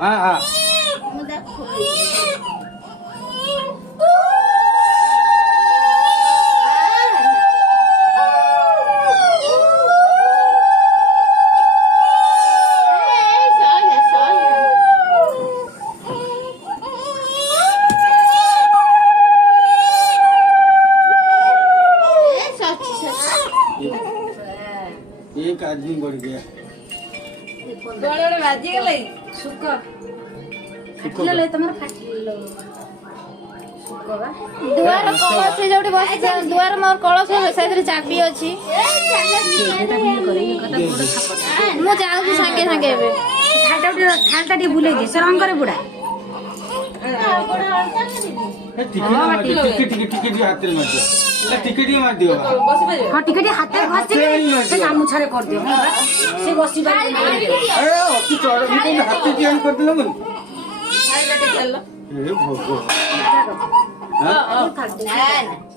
हां हां एक आदमी बढ़ गया बड़े बाजी गले सुक फाटिलो ले तमर फाटिलो सुक बा दुआर कलश जोटी बस दुआर मोर कलश साइड चाबी अछि मु जाऊ संगे संगे एबे थालटा बुले दे सरंग करे बुड़ा टिकट हाथ में मार दियो टिकट मार दियो हां टिकट हाथ में घस के से गामुछारे कर दियो से बसी बा अरे अति चढ़ भी हाथ दिया कर दिलो मन ए भगवान हां